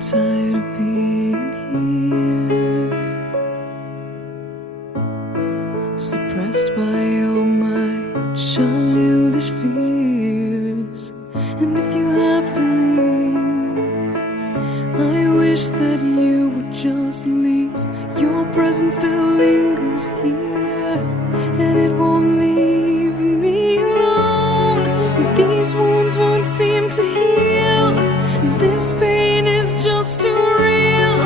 tired of being here, suppressed by all my childish fears. And if you have to leave, I wish that you would just leave. Your presence still lingers here, and it won't leave me alone. These wounds won't seem to heal. This pain is just too real.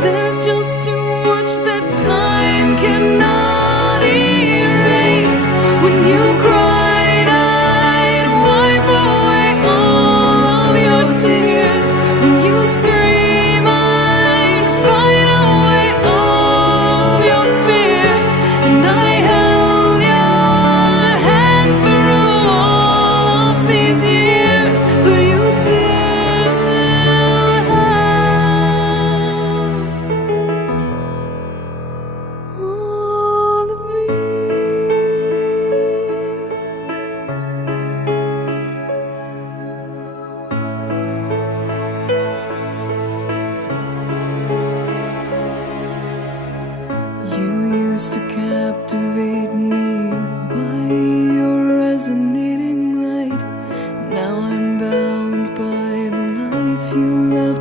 There's just too much that time cannot erase. When you cried, I'd wipe away all of your tears. When you'd scream, I'd fight away all of your fears. And I held your hand through all of these years, but you still all of me. You used to captivate